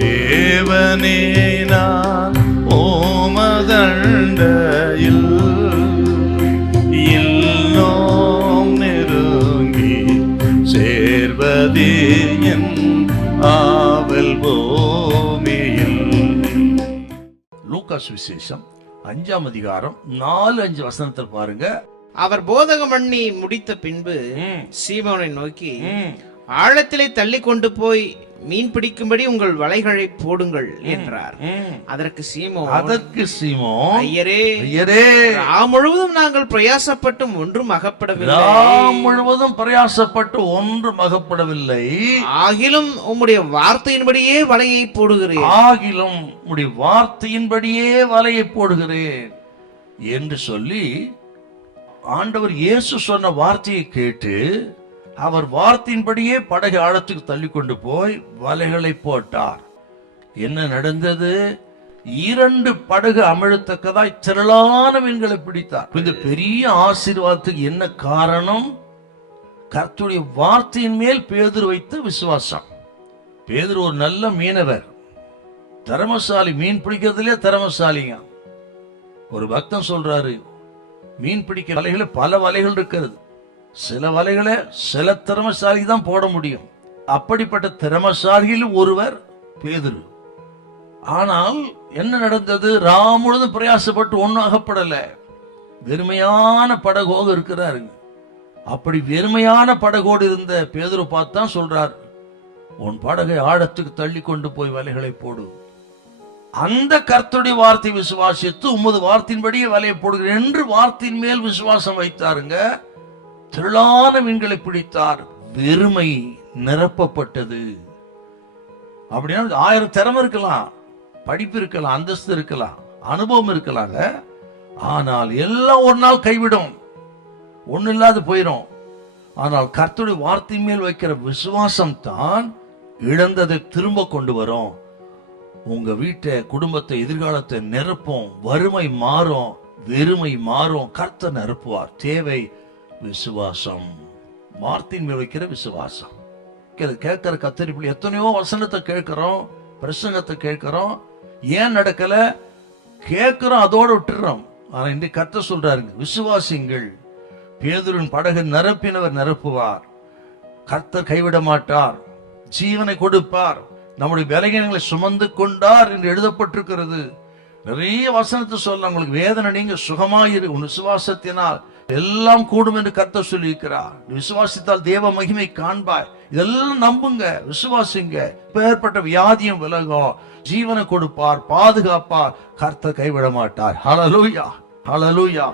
தேவனே நான் ஓமதண்டையில் இன்னும் நெருங்கி சேர்வதே என் ஆவல் பூமியில். லூக்கா சுவிசேஷம் 5ஆம் அதிகாரம் 4-5 வசனத்தில் பாருங்க. அவர் போதகம் பண்ணி முடித்த பின்பு சீமோனை நோக்கி, ஆழத்திலே தள்ளி கொண்டு போய் மீன் பிடிக்கும்படி உங்கள் வலைகளை போடுங்கள் என்றார். அதற்கு சீமோன், ஐயரே, முழுவதும் நாங்கள் பிரயாசப்பட்டும் ஒன்றும் அகப்படவில்லை. ஆகிலும் உம்முடைய வார்த்தையின்படியே வலையை போடுகிறேன் என்று சொல்லி ஆண்டவர் இயேசு சொன்ன வார்த்தையை கேட்டு அவர் வார்த்தையின்படியே படகை ஆழத்துக்கு தள்ளி கொண்டு போய் வலைகளை போட்டார். என்ன நடந்தது? 2 படகு அமிழத்தக்கதாய் திரளான மீன்களை பிடித்தார். இந்த பெரிய ஆசீர்வாதத்துக்கு என்ன காரணம்? கர்த்தருடைய வார்த்தையின் மேல் பேதுரு வைத்த விசுவாசம். பேதுரு ஒரு நல்ல மீனவர், திறமசாலி, மீன் பிடிக்கிறதுலே திறமசாலிங்க. ஒரு பக்தன் சொல்றாரு, மீன் பிடிக்க வலைகளை பல வலைகள் இருக்கிறது, சில வலைகளை சில திறமசாலி தான் போட முடியும். அப்படிப்பட்ட திறமசாலியில் ஒருவர் பேதுரு. ஆனால் என்ன நடந்தது? முழுதும் பிரயாசப்பட்டு ஒன்னும் அகப்படல. வெறுமையான படகோடு இருக்கிறாருங்க. அப்படி வெறுமையான படகோடு இருந்த பேதுரு பார்த்தா சொல்றார், உன் படகை ஆழத்துக்கு தள்ளி கொண்டு போய் வலைகளை போடு. அந்த கர்த்தருடைய வார்த்தை விசுவாசித்து உமது வார்த்தையின்படியே வலையை போடுகிறேன் என்று வார்த்தையின் மேல் விசுவாசம் வைத்தாருங்க. திரளான மீன்களை பிடித்தார். வெறுமை நிரப்பப்பட்டது. அப்படின்னா 1000 திறமை இருக்கலாம், படிப்பு இருக்கலாம், அந்தஸ்து இருக்கலாம், அனுபவம் இருக்கலாங்க. ஆனால் எல்லாம் ஒரு நாள் கைவிடும், ஒண்ணு இல்லாது போயிடும். ஆனால் கர்த்தருடைய வார்த்தை மேல் வைக்கிற விசுவாசம் தான் இழந்ததை திரும்ப கொண்டு வரும். உங்க வீட்டை, குடும்பத்தை, எதிர்காலத்தை நிரப்பும். வறுமை மாறும், வெறுமை மாறும், கர்த்தர் நிரப்புவார். தேவை விசுவாசம், வார்த்தையின் மேல் வைக்கிற விசுவாசம். கேட்கிற கத்தரிப்பில் எத்தனையோ வசனத்தை கேட்கிறோம், பிரசங்கத்தை கேட்கிறோம், ஏன் நடக்கல? கேட்கிறோம், அதோட விட்டுறோம். ஆனா இன்றைக்கு கர்த்தர் சொல்றாருங்க, விசுவாசிங்கள். பேதுருவின் படகு நிரப்பினவர் நிரப்புவார். கர்த்தர் கைவிட மாட்டார், ஜீவனை கொடுப்பார். நம்முடைய பலகீனங்களை சுமந்து கொண்டார் என்று எழுதப்பட்டிருக்கிறது. நிறைய வசனத்தை சொல்ல, உங்களுக்கு வேதனை நீங்க சுகமாயிரு, உன் விசுவாசத்தினால் எல்லாம் கூடும் என்று கர்த்தர் சொல்லி இருக்கிறார். விசுவாசித்தால் தேவ மகிமை காண்பாய். இதெல்லாம் நம்புங்க, விசுவாசிங்க. ஏற்பட்ட வியாதியும் விலகும், ஜீவனை கொடுப்பார், பாதுகாப்பார். கர்த்தர் கைவிட மாட்டார். ஹல்லேலூயா, ஹல்லேலூயா.